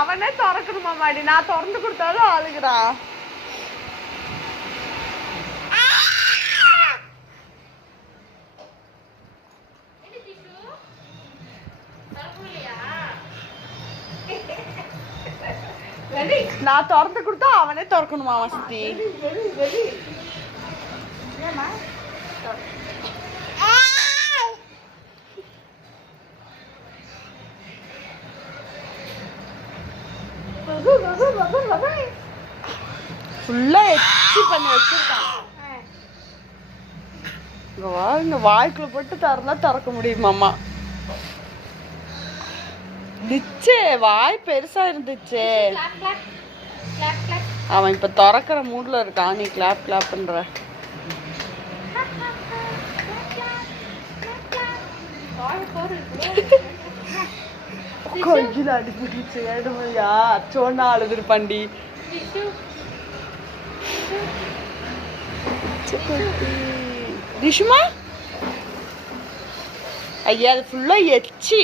அவனே திறக்கணுமா மாடி, நான் திறந்து கொடுத்தாலும் அழுகுறான். நான் திறந்து கொடுத்தா அவனே திறக்கணுமா வசதி? ஃபுல்லா எச்சி பண்ணி வச்சிருக்கான். இங்க வாய்க்குள்ள போட்டு திறந்தா திறக்க முடியுமாமா. இருந்துச்சு, வாய் பெருசா இருந்துச்சு. அவன் இப்ப திறக்கிற மூட்ல இருக்கான். நீ கிளாப் கிளாப் பண்ற. கொஞ்சம் அடிப்பிடிச்சு எடுமையா சொன்னா அழுதுரு பண்டி. ரிஷுமா ஐயா அது ஃபுல்லா எச்சி.